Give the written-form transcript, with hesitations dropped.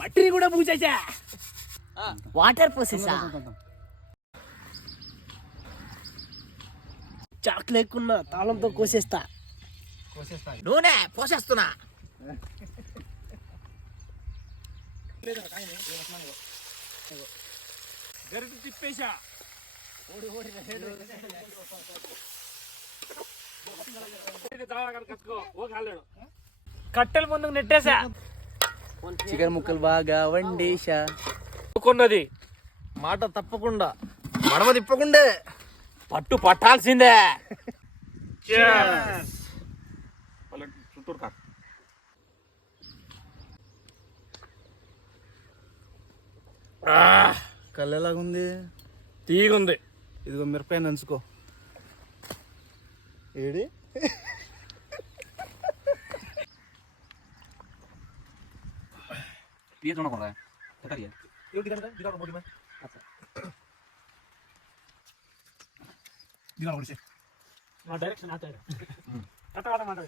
మట్టిని కూడా పూసేసా, వాటర్ పోసేసా, చాకు లేకున్నా తాళంతో కోసేస్తా, నూనె పోసేస్తున్నా. గరిట తిప్పేసా, కట్టెల ముందుకు నెట్టేసా, చికెన్ ముక్కలు బాగా వండేసా. కొన్నది మాట తప్పకుండా మడమ తిప్పకుండే పట్టు పట్టాల్సిందే. చుట్టూరు కాదు. కళ్ళు ఎలాగుంది? తీగుంది. ఇదిగో మిరపకాయ నంచుకో. AD direction